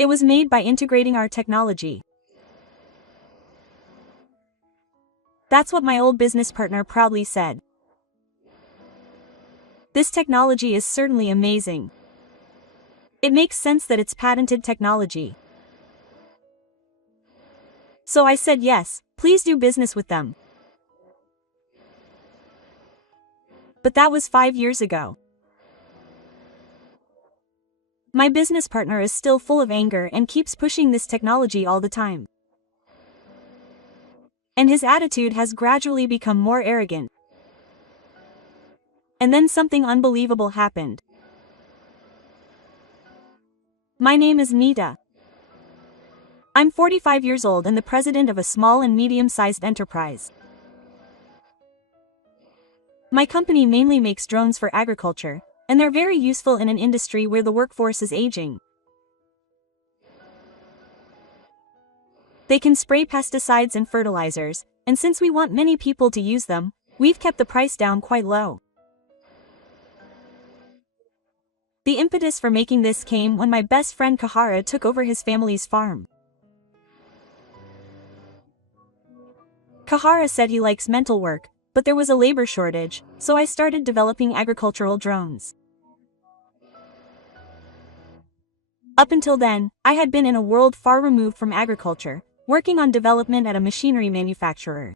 It was made by integrating our technology. That's what my old business partner proudly said. This technology is certainly amazing. It makes sense that it's patented technology. So I said yes, please do business with them. But that was 5 years ago. My business partner is still full of anger and keeps pushing this technology all the time. And his attitude has gradually become more arrogant. And then something unbelievable happened. My name is Nita. I'm 45 years old and the president of a small and medium-sized enterprise. My company mainly makes drones for agriculture, and they're very useful in an industry where the workforce is aging. They can spray pesticides and fertilizers, and since we want many people to use them, we've kept the price down quite low. The impetus for making this came when my best friend Kahara took over his family's farm. Kahara said he likes mental work, but there was a labor shortage, so I started developing agricultural drones. Up until then, I had been in a world far removed from agriculture, working on development at a machinery manufacturer.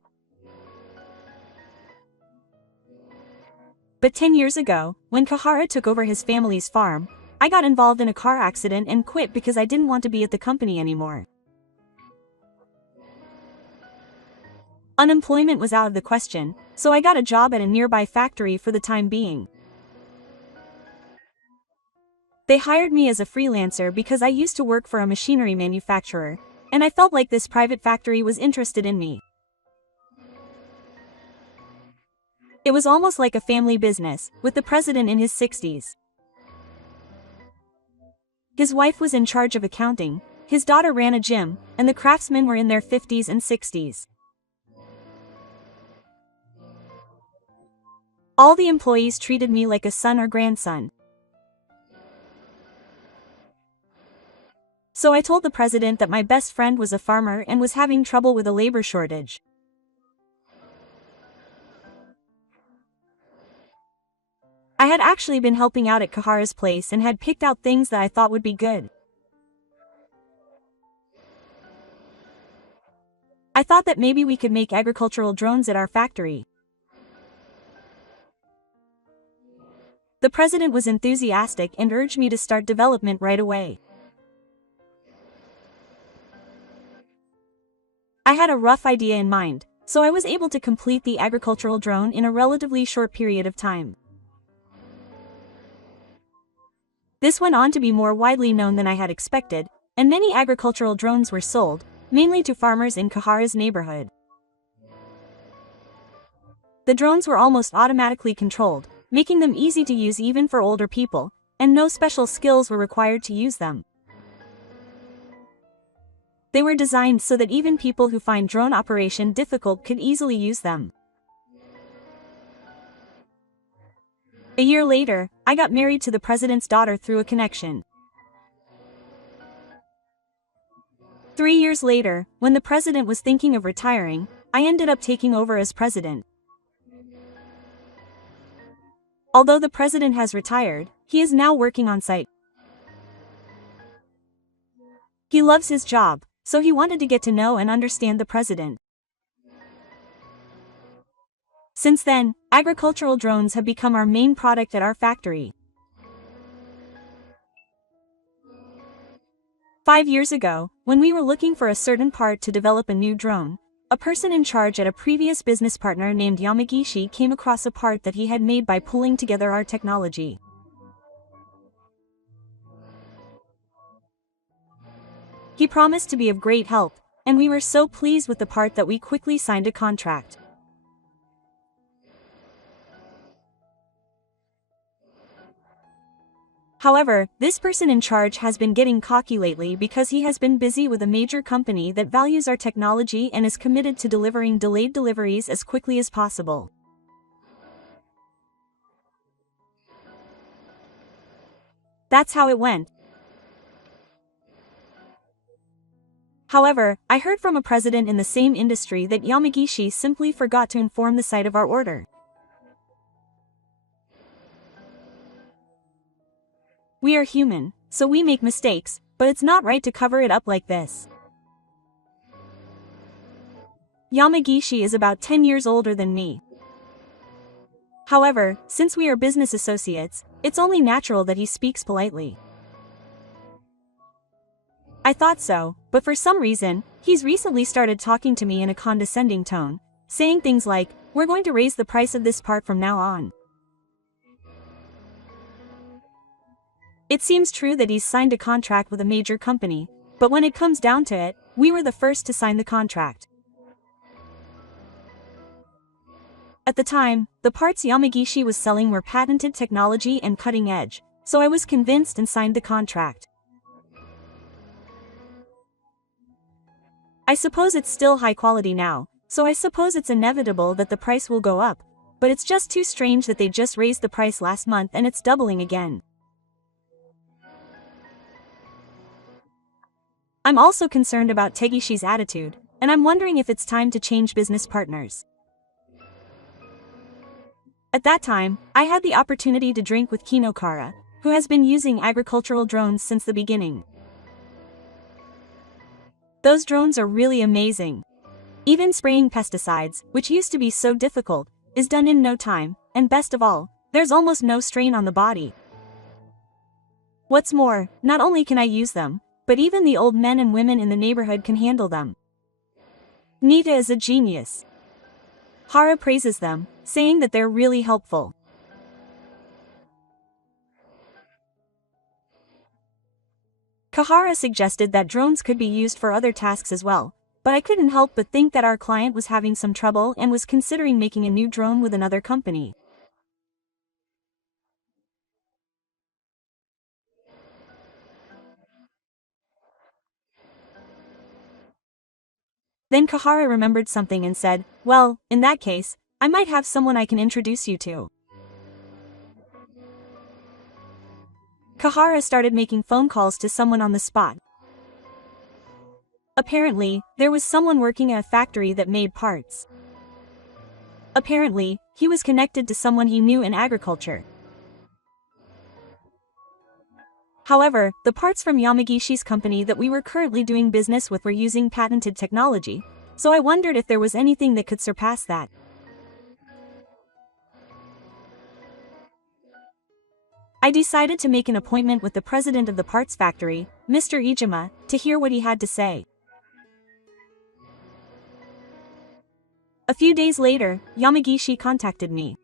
But 10 years ago, when Kahara took over his family's farm, I got involved in a car accident and quit because I didn't want to be at the company anymore. Unemployment was out of the question, so I got a job at a nearby factory for the time being. They hired me as a freelancer because I used to work for a machinery manufacturer, and I felt like this private factory was interested in me. It was almost like a family business, with the president in his 60s. His wife was in charge of accounting, his daughter ran a gym, and the craftsmen were in their 50s and 60s. All the employees treated me like a son or grandson. So I told the president that my best friend was a farmer and was having trouble with a labor shortage. I had actually been helping out at Kahara's place and had picked out things that I thought would be good. I thought that maybe we could make agricultural drones at our factory. The president was enthusiastic and urged me to start development right away. I had a rough idea in mind, so I was able to complete the agricultural drone in a relatively short period of time. This went on to be more widely known than I had expected, and many agricultural drones were sold, mainly to farmers in Kahara's neighborhood. The drones were almost automatically controlled, making them easy to use even for older people, and no special skills were required to use them. They were designed so that even people who find drone operation difficult could easily use them. A year later, I got married to the president's daughter through a connection. 3 years later, when the president was thinking of retiring, I ended up taking over as president. Although the president has retired, he is now working on site. He loves his job, so he wanted to get to know and understand the president. Since then, agricultural drones have become our main product at our factory. 5 years ago, when we were looking for a certain part to develop a new drone, a person in charge at a previous business partner named Yamagishi came across a part that he had made by pulling together our technology. He promised to be of great help, and we were so pleased with the part that we quickly signed a contract. However, this person in charge has been getting cocky lately because he has been busy with a major company that values our technology and is committed to delivering delayed deliveries as quickly as possible. That's how it went. However, I heard from a president in the same industry that Yamagishi simply forgot to inform the site of our order. We are human, so we make mistakes, but it's not right to cover it up like this. Yamagishi is about 10 years older than me. However, since we are business associates, it's only natural that he speaks politely. I thought so, but for some reason, he's recently started talking to me in a condescending tone, saying things like, "We're going to raise the price of this part from now on." It seems true that he's signed a contract with a major company, but when it comes down to it, we were the first to sign the contract. At the time, the parts Yamagishi was selling were patented technology and cutting edge, so I was convinced and signed the contract. I suppose it's still high quality now, so I suppose it's inevitable that the price will go up, but it's just too strange that they just raised the price last month and it's doubling again. I'm also concerned about Tagishi's attitude, and I'm wondering if it's time to change business partners. At that time, I had the opportunity to drink with Kinokara, who has been using agricultural drones since the beginning. Those drones are really amazing. Even spraying pesticides, which used to be so difficult, is done in no time, and best of all, there's almost no strain on the body. What's more, not only can I use them, but even the old men and women in the neighborhood can handle them. Nita is a genius. Hara praises them, saying that they're really helpful. Kahara suggested that drones could be used for other tasks as well, but I couldn't help but think that our client was having some trouble and was considering making a new drone with another company. Then Kahara remembered something and said, "Well, in that case, I might have someone I can introduce you to." Kahara started making phone calls to someone on the spot. Apparently, there was someone working at a factory that made parts. Apparently, he was connected to someone he knew in agriculture. However, the parts from Yamagishi's company that we were currently doing business with were using patented technology, so I wondered if there was anything that could surpass that. I decided to make an appointment with the president of the parts factory, Mr. Ijima, to hear what he had to say. A few days later, Yamagishi contacted me.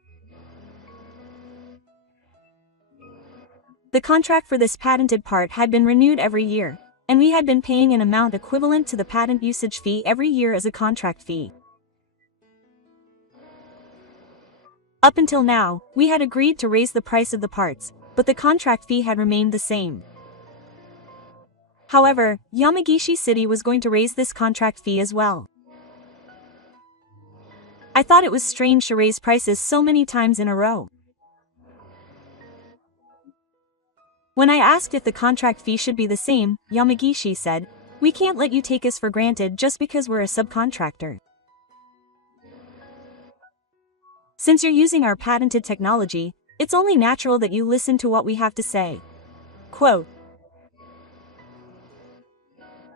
The contract for this patented part had been renewed every year, and we had been paying an amount equivalent to the patent usage fee every year as a contract fee. Up until now, we had agreed to raise the price of the parts, but the contract fee had remained the same. However, Yamagishi City was going to raise this contract fee as well. I thought it was strange to raise prices so many times in a row. When I asked if the contract fee should be the same, Yamagishi said, "We can't let you take us for granted just because we're a subcontractor. Since you're using our patented technology, it's only natural that you listen to what we have to say." Quote,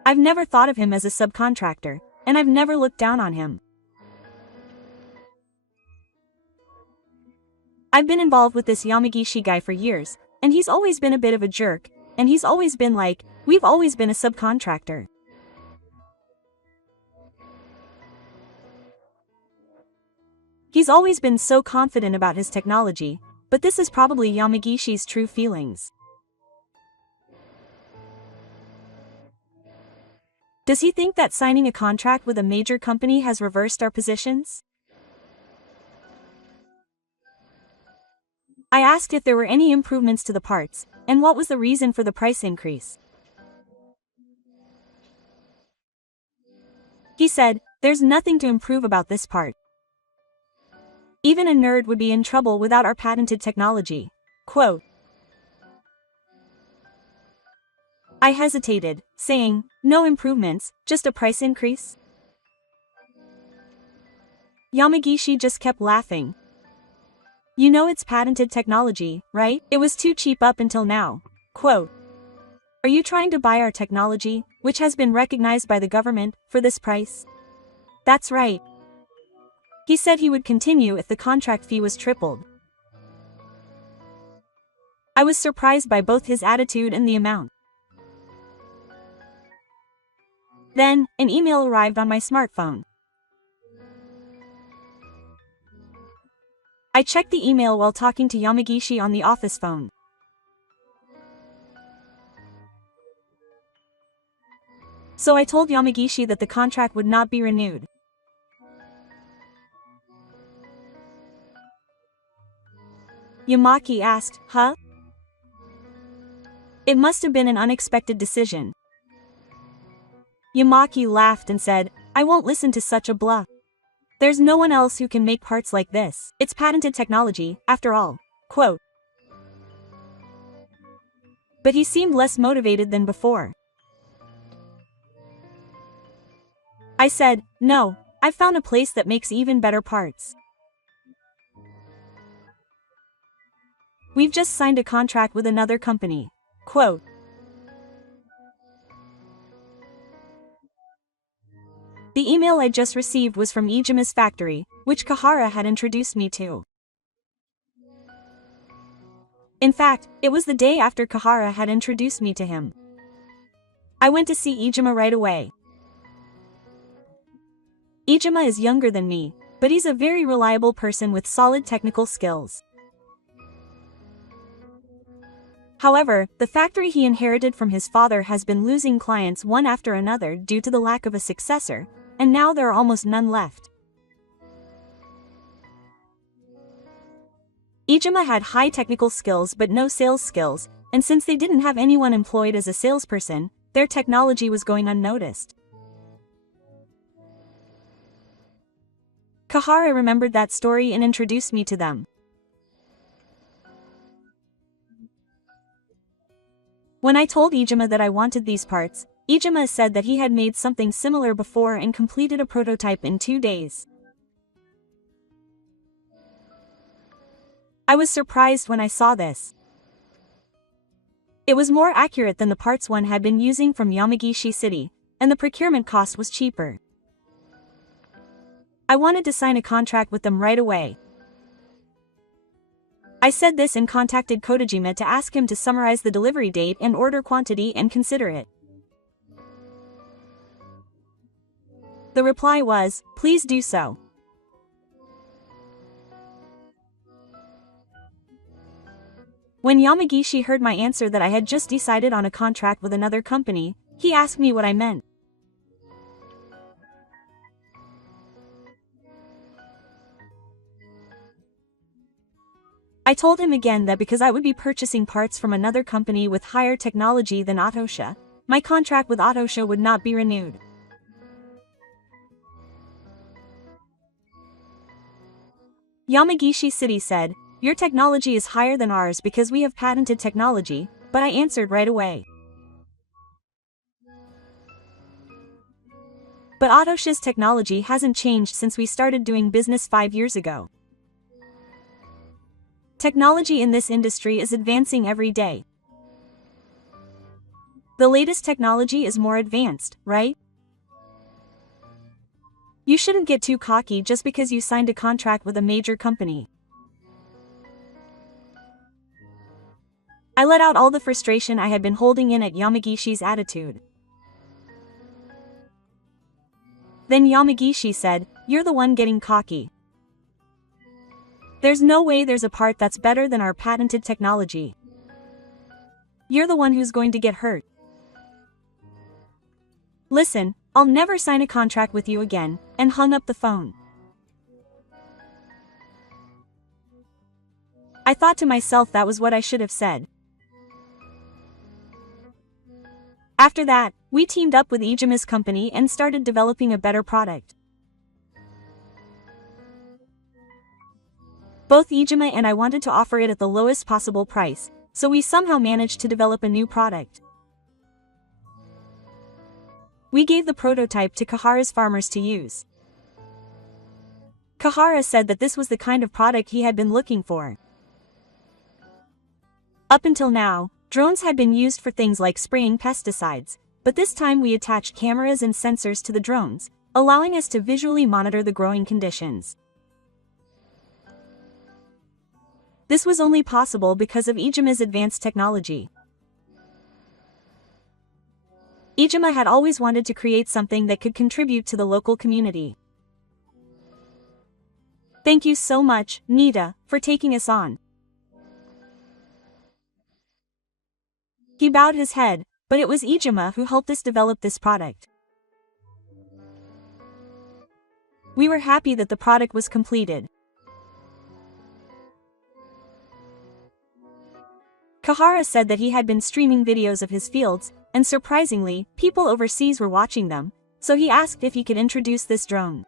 "I've never thought of him as a subcontractor, and I've never looked down on him. I've been involved with this Yamagishi guy for years, and he's always been a bit of a jerk, and he's always been like, we've always been a subcontractor." He's always been so confident about his technology, but this is probably Yamagishi's true feelings. Does he think that signing a contract with a major company has reversed our positions? I asked if there were any improvements to the parts, and what was the reason for the price increase. He said, "There's nothing to improve about this part. Even a nerd would be in trouble without our patented technology." Quote, I hesitated, saying, "No improvements, just a price increase?" Yamagishi just kept laughing. "You know it's patented technology, right? It was too cheap up until now." Quote, "Are you trying to buy our technology, which has been recognized by the government, for this price?" "That's right." He said he would continue if the contract fee was tripled. I was surprised by both his attitude and the amount. Then, an email arrived on my smartphone. I checked the email while talking to Yamagishi on the office phone. So I told Yamagishi that the contract would not be renewed. Yamaki asked, "Huh?" It must have been an unexpected decision. Yamaki laughed and said, "I won't listen to such a bluff. There's no one else who can make parts like this. It's patented technology, after all." Quote. But he seemed less motivated than before. I said, "No, I've found a place that makes even better parts. We've just signed a contract with another company." Quote. The email I just received was from Ijima's factory, which Kahara had introduced me to. In fact, it was the day after Kahara had introduced me to him. I went to see Ijima right away. Ijima is younger than me, but he's a very reliable person with solid technical skills. However, the factory he inherited from his father has been losing clients one after another due to the lack of a successor, and now there are almost none left. Ijima had high technical skills but no sales skills, and since they didn't have anyone employed as a salesperson, their technology was going unnoticed. Kahara remembered that story and introduced me to them. When I told Ijima that I wanted these parts, Ijima said that he had made something similar before and completed a prototype in 2 days. I was surprised when I saw this. It was more accurate than the parts one had been using from Yamagishi City, and the procurement cost was cheaper. I wanted to sign a contract with them right away. I said this and contacted Kotajima to ask him to summarize the delivery date and order quantity and consider it. The reply was, "Please do so." When Yamagishi heard my answer that I had just decided on a contract with another company, he asked me what I meant. I told him again that because I would be purchasing parts from another company with higher technology than Atosha, my contract with Atosha would not be renewed. Yamagishi City said, "Your technology is higher than ours because we have patented technology," but I answered right away. But Atosha's technology hasn't changed since we started doing business 5 years ago. Technology in this industry is advancing every day. The latest technology is more advanced, right? You shouldn't get too cocky just because you signed a contract with a major company. I let out all the frustration I had been holding in at Yamagishi's attitude. Then Yamagishi said, "You're the one getting cocky. There's no way there's a part that's better than our patented technology. You're the one who's going to get hurt. Listen, I'll never sign a contract with you again," and hung up the phone. I thought to myself that was what I should have said. After that, we teamed up with Ijima's company and started developing a better product. Both Ijima and I wanted to offer it at the lowest possible price, so we somehow managed to develop a new product. we gave the prototype to Kahara's farmers to use. Kahara said that this was the kind of product he had been looking for. Up until now, drones had been used for things like spraying pesticides, but this time we attached cameras and sensors to the drones, allowing us to visually monitor the growing conditions. This was only possible because of Ijima's advanced technology. Ijima had always wanted to create something that could contribute to the local community. Thank you so much, Nita, for taking us on. He bowed his head, but it was Ijima who helped us develop this product. We were happy that the product was completed. Kahara said that he had been streaming videos of his fields, and surprisingly, people overseas were watching them, so he asked if he could introduce this drone.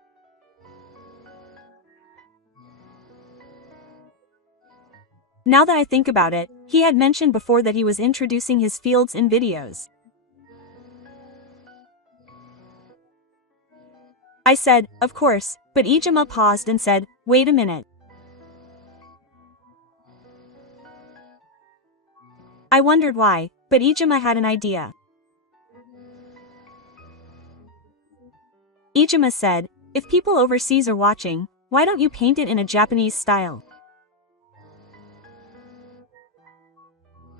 Now that I think about it, he had mentioned before that he was introducing his fields in videos. I said, of course, but Ijima paused and said, wait a minute. I wondered why, but Ijima had an idea. Ijima said, if people overseas are watching, why don't you paint it in a Japanese style?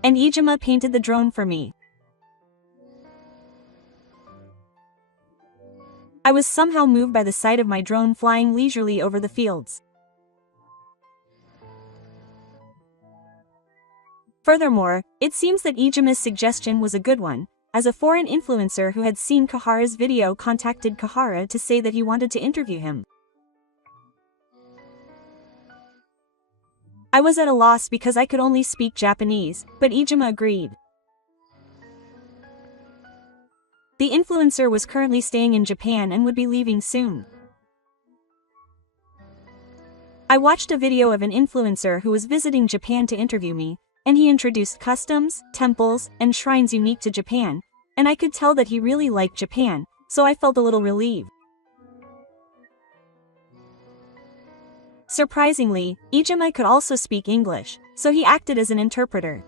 And Ijima painted the drone for me. I was somehow moved by the sight of my drone flying leisurely over the fields. Furthermore, it seems that Ijima's suggestion was a good one, as a foreign influencer who had seen Kahara's video contacted Kahara to say that he wanted to interview him. I was at a loss because I could only speak Japanese, but Ijima agreed. The influencer was currently staying in Japan and would be leaving soon. I watched a video of an influencer who was visiting Japan to interview me, and he introduced customs, temples, and shrines unique to Japan, and I could tell that he really liked Japan, so I felt a little relieved. Surprisingly, Ijima could also speak English, so he acted as an interpreter.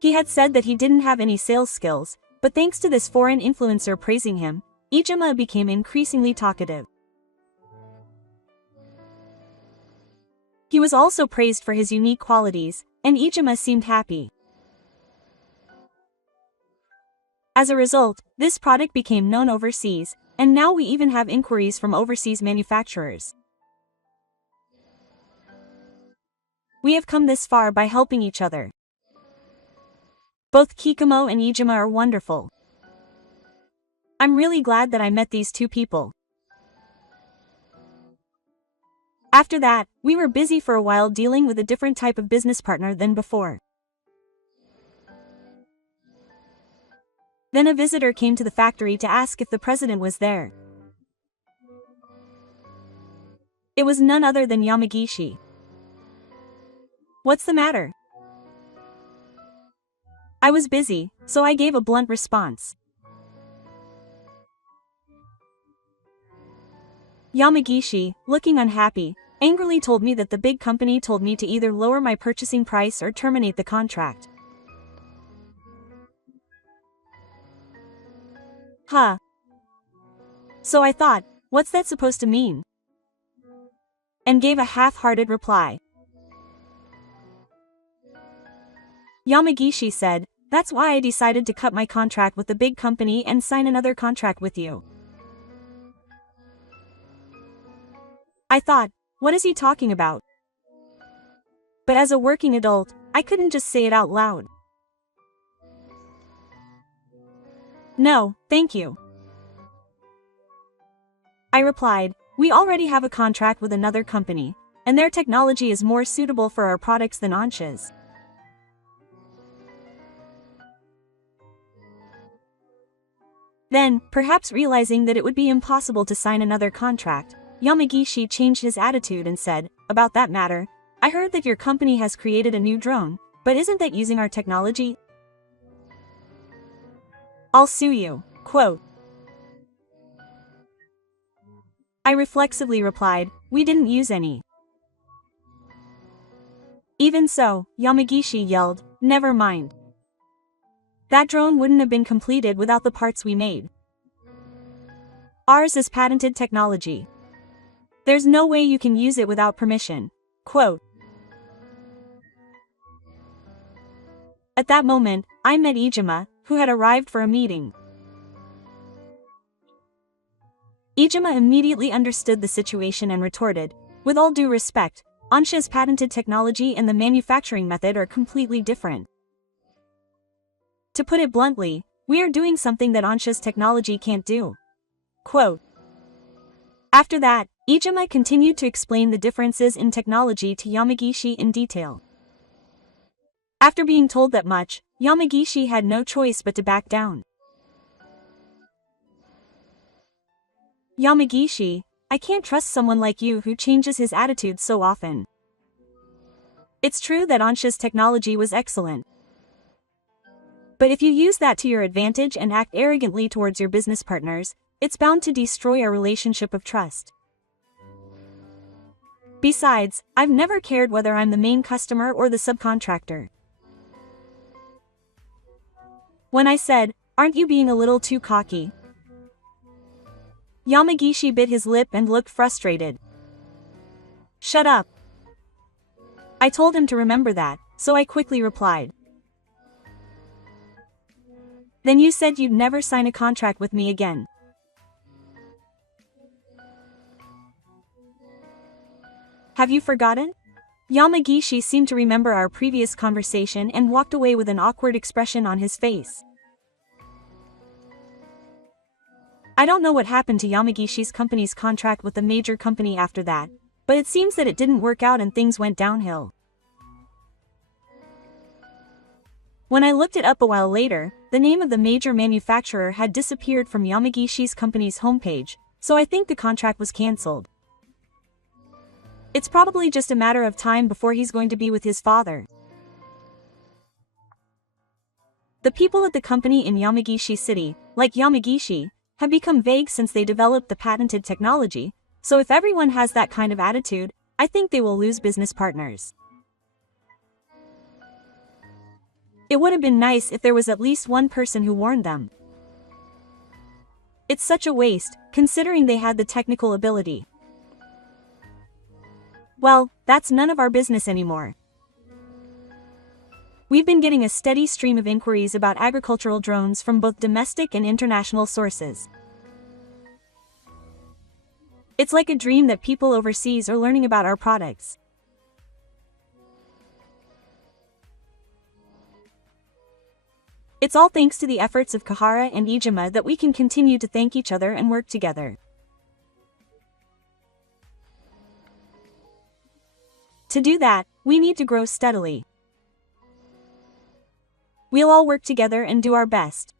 He had said that he didn't have any sales skills, but thanks to this foreign influencer praising him, Ijima became increasingly talkative. He was also praised for his unique qualities, and Ijima seemed happy. As a result, this product became known overseas, and now we even have inquiries from overseas manufacturers. We have come this far by helping each other. Both Kikumo and Ijima are wonderful. I'm really glad that I met these two people. After that, we were busy for a while dealing with a different type of business partner than before. Then a visitor came to the factory to ask if the president was there. It was none other than Yamagishi. What's the matter? I was busy, so I gave a blunt response. Yamagishi, looking unhappy, angrily told me that the big company told me to either lower my purchasing price or terminate the contract. Huh. So I thought, what's that supposed to mean? And gave a half-hearted reply. Yamagishi said, that's why I decided to cut my contract with the big company and sign another contract with you. I thought, what is he talking about? But as a working adult, I couldn't just say it out loud. No, thank you. I replied, we already have a contract with another company, and their technology is more suitable for our products than Ansha's. Then, perhaps realizing that it would be impossible to sign another contract, Yamagishi changed his attitude and said, about that matter, I heard that your company has created a new drone, but isn't that using our technology? I'll sue you. Quote. I reflexively replied, we didn't use any. Even so, Yamagishi yelled, never mind. That drone wouldn't have been completed without the parts we made. Ours is patented technology. There's no way you can use it without permission. Quote. At that moment, I met Ijima, who had arrived for a meeting. Ijima immediately understood the situation and retorted, with all due respect, Ansha's patented technology and the manufacturing method are completely different. To put it bluntly, we are doing something that Ansha's technology can't do. Quote. After that, Ijima continued to explain the differences in technology to Yamagishi in detail. After being told that much, Yamagishi had no choice but to back down. Yamagishi, I can't trust someone like you who changes his attitude so often. It's true that Ansha's technology was excellent. But if you use that to your advantage and act arrogantly towards your business partners, it's bound to destroy our relationship of trust. Besides, I've never cared whether I'm the main customer or the subcontractor. When I said, aren't you being a little too cocky? Yamagishi bit his lip and looked frustrated. Shut up. I told him to remember that, so I quickly replied. Then you said you'd never sign a contract with me again. Have you forgotten? Yamagishi seemed to remember our previous conversation and walked away with an awkward expression on his face. I don't know what happened to Yamagishi's company's contract with the major company after that, but it seems that it didn't work out and things went downhill. When I looked it up a while later, the name of the major manufacturer had disappeared from Yamagishi's company's homepage, so I think the contract was cancelled. It's probably just a matter of time before he's going to be with his father. The people at the company in Yamagishi City, like Yamagishi, have become vague since they developed the patented technology, so if everyone has that kind of attitude, I think they will lose business partners. It would have been nice if there was at least one person who warned them. It's such a waste, considering they had the technical ability. Well, that's none of our business anymore. We've been getting a steady stream of inquiries about agricultural drones from both domestic and international sources. It's like a dream that people overseas are learning about our products. It's all thanks to the efforts of Kahara and Ijima that we can continue to thank each other and work together. To do that, we need to grow steadily. We'll all work together and do our best.